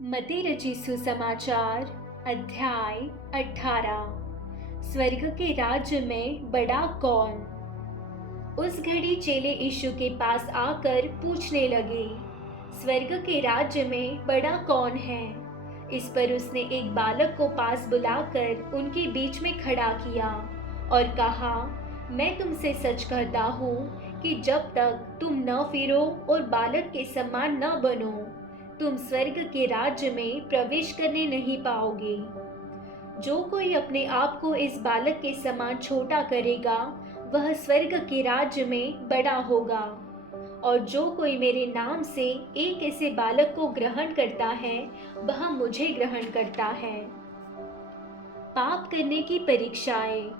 मते रची सुसमाचार अध्याय 18। स्वर्ग के राज्य में बड़ा कौन। उस घड़ी चेले यीशु के पास आकर पूछने लगे, स्वर्ग के राज्य में बड़ा कौन है। इस पर उसने एक बालक को पास बुलाकर उनके बीच में खड़ा किया और कहा, मैं तुमसे सच कहता हूँ कि जब तक तुम न फिरो और बालक के समान न बनो, तुम स्वर्ग के राज्य में प्रवेश करने नहीं पाओगे। जो कोई अपने आप को इस बालक के समान छोटा करेगा, वह स्वर्ग के राज्य में बड़ा होगा। और जो कोई मेरे नाम से एक ऐसे बालक को ग्रहण करता है, वह मुझे ग्रहण करता है। पाप करने की परीक्षाएं।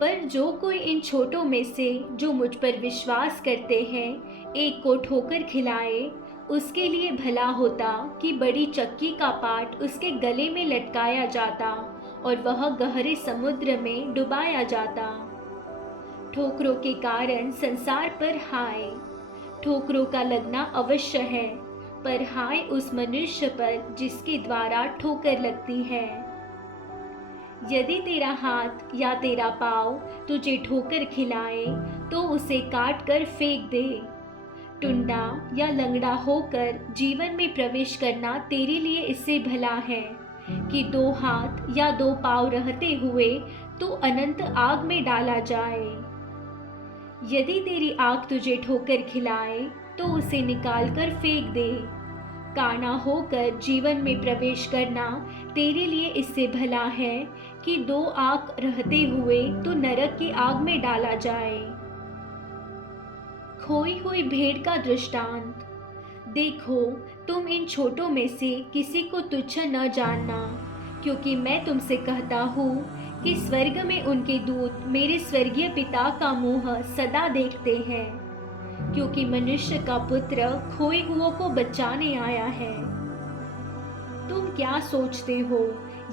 पर जो कोई इन छोटों में से जो मुझ पर विश्वास करते हैं, एक को ठोकर खिलाए, उसके लिए भला होता कि बड़ी चक्की का पाट उसके गले में लटकाया जाता और वह गहरे समुद्र में डुबाया जाता। ठोकरों के कारण संसार पर हाय। ठोकरों का लगना अवश्य है, पर हाय उस मनुष्य पर जिसके द्वारा ठोकर लगती है। यदि तेरा हाथ या तेरा पाँव तुझे ठोकर खिलाए, तो उसे काट कर फेंक दे। टुंडा या लंगड़ा होकर जीवन में प्रवेश करना तेरे लिए इससे भला है कि दो हाथ या दो पाँव रहते हुए तो अनंत आग में डाला जाए। यदि तेरी आँख तुझे ठोकर खिलाए, तो उसे निकाल कर फेंक दे। काना होकर जीवन में प्रवेश करना तेरे लिए इससे भला है कि दो आँख रहते हुए तो नरक की आग में डाला जाए। खोई हुई भेड़ का दृष्टांत। देखो, तुम इन छोटों में से किसी को तुच्छ न जानना, क्योंकि मैं तुमसे कहता हूँ कि स्वर्ग में उनके दूत मेरे स्वर्गीय पिता का मुँह सदा देखते हैं, क्योंकि मनुष्य का पुत्र खोए हुओं को बचाने आया है। तुम क्या सोचते हो,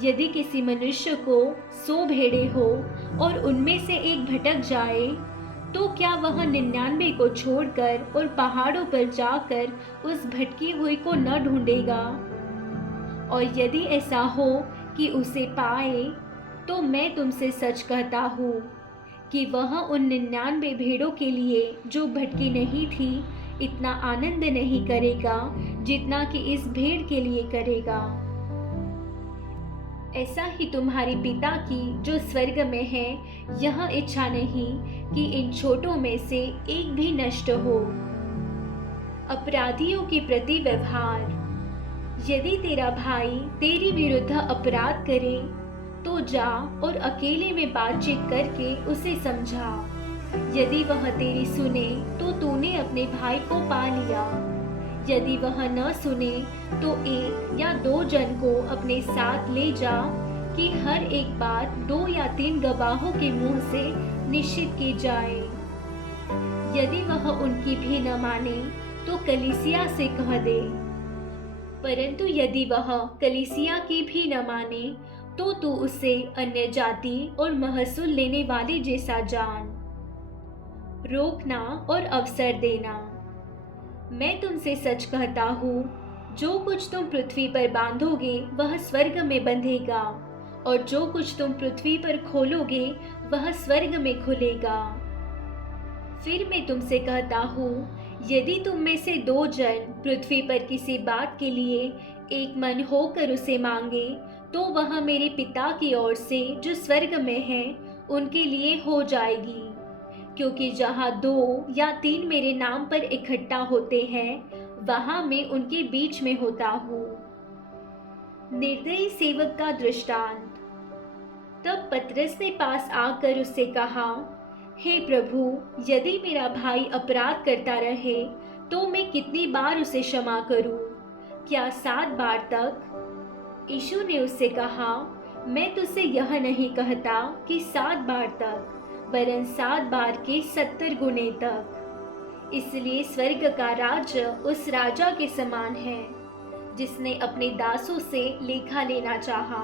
यदि किसी मनुष्य को 100 भेड़ें हो और उनमें से एक भटक जाए, तो क्या वह 99 को छोड़कर और पहाड़ों पर जाकर उस भटकी हुई को न ढूंढेगा? और यदि ऐसा हो कि उसे पाए, तो मैं तुमसे सच कहता हूँ कि वह उन 99 भेड़ों के लिए जो भटकी नहीं थी, इतना आनंद नहीं करेगा जितना कि इस भेड़ के लिए करेगा। ऐसा ही तुम्हारे पिता की जो स्वर्ग में है, यह इच्छा नहीं कि इन छोटों में से एक भी नष्ट हो। अपराधियों के प्रति व्यवहार। यदि तेरा भाई तेरी विरुद्ध अपराध करे, तो जा और अकेले में बातचीत करके उसे समझा। यदि वह तेरी सुने, तो तूने अपने भाई को पा लिया। यदि वह न सुने, तो 1 या 2 जन को अपने साथ ले जा, कि हर एक बात 2 या 3 गवाहों के मुंह से निश्चित की जाए। यदि वह उनकी भी न माने, तो कलीसिया से कह दे। परंतु यदि वह कलीसिया की भी न माने, तो तू उसे अन्य जाति और महसूल लेने वाले जैसा जान। रोकना और अवसर देना। मैं तुमसे सच कहता हूँ, जो कुछ तुम पृथ्वी पर बांधोगे वह स्वर्ग में बंधेगा, और जो कुछ तुम पृथ्वी पर खोलोगे वह स्वर्ग में खुलेगा। फिर मैं तुमसे कहता हूँ, यदि तुम में से 2 जन पृथ्वी पर किसी बात के लिए एक मन होकर उसे मांगे, तो वह मेरे पिता की ओर से जो स्वर्ग में है उनके लिए हो जाएगी। क्योंकि जहाँ 2 या 3 मेरे नाम पर इकट्ठा होते हैं, वहाँ मैं उनके बीच में होता हूँ। निर्दयी सेवक का दृष्टांत। तब पतरस ने पास आकर उससे कहा, हे प्रभु, यदि मेरा भाई अपराध करता रहे, तो मैं कितनी बार उसे क्षमा करूं? क्या 7 बार तक? यीशु ने उससे कहा, मैं तुझसे यह नहीं कहता कि 7 बार तक, वरन 7 बार के 70 गुने तक। इसलिए स्वर्ग का राज्य उस राजा के समान है, जिसने अपने दासों से लेखा लेना चाहा।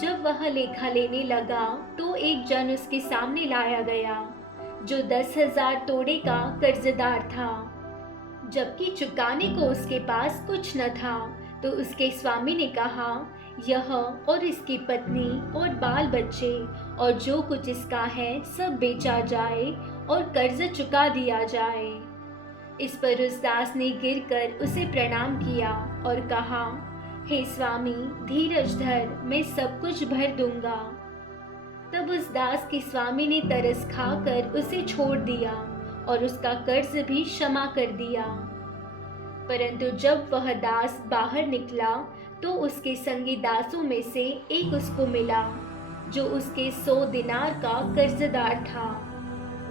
जब वह लेखा लेने लगा, तो एक जन उसके सामने लाया गया, जो 10,000 तोड़े का कर्जदार था। जबकि चुकाने को उसके पास कुछ न था, तो उसके स्वामी ने कहा, यह और इसकी पत्नी और बाल बच्चे और जो कुछ इसका है सब बेचा जाए और कर्ज चुका दिया जाए। इस पर उस दास ने गिरकर उसे प्रणाम किया और कहा, हे स्वामी, धीरज धर, मैं सब कुछ भर दूंगा। तब उस दास के स्वामी ने तरस खाकर उसे छोड़ दिया और उसका कर्ज भी क्षमा कर दिया। परंतु जब वह दास बाहर निकला तो उसके संगी दासों में से एक उसको मिला जो उसके 100 दिनार का कर्जदार था।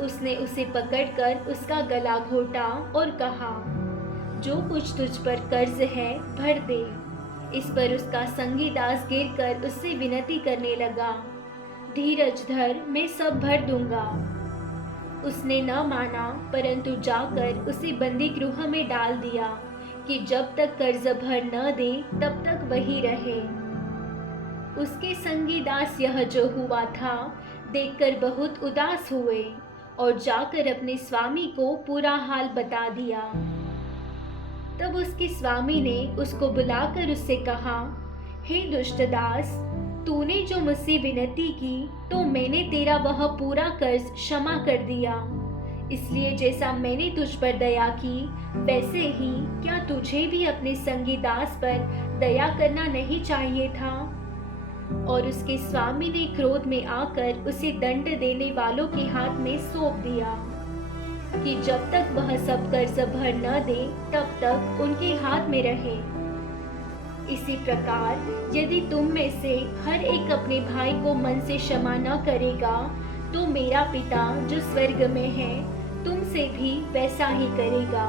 उसने उसे पकड़कर उसका गला घोटा और कहा, जो कुछ तुझ पर कर्ज है भर दे। इस पर उसका संगी दास गिरकर उससे विनती करने लगा, धीरज धर, मैं सब भर दूंगा। उसने न माना, परंतु जाकर उसे बंदी गृह में डाल दिया कि जब तक कर्ज भर न दे तब तक वही रहे। उसके संगी दास यह जो हुआ था देखकर बहुत उदास हुए और जाकर अपने स्वामी को पूरा हाल बता दिया। तब उसके स्वामी ने उसको बुलाकर उससे कहा, हे दुष्ट दास, तूने जो मुझसे विनती की तो मैंने तेरा वह पूरा कर्ज क्षमा कर दिया। इसलिए जैसा मैंने तुझ पर दया की वैसे ही क्या तुझे भी अपने संगी दास पर दया करना नहीं चाहिए था? और उसके स्वामी ने क्रोध में आकर उसे दंड देने वालों के हाथ में सौंप दिया कि जब तक वह सब कर्ज भर न दे तब तक उनके हाथ में रहे। इसी प्रकार यदि तुम में से हर एक अपने भाई को मन से क्षमा न करेगा तो मेरा पिता जो स्वर्ग में है तुमसे भी वैसा ही करेगा।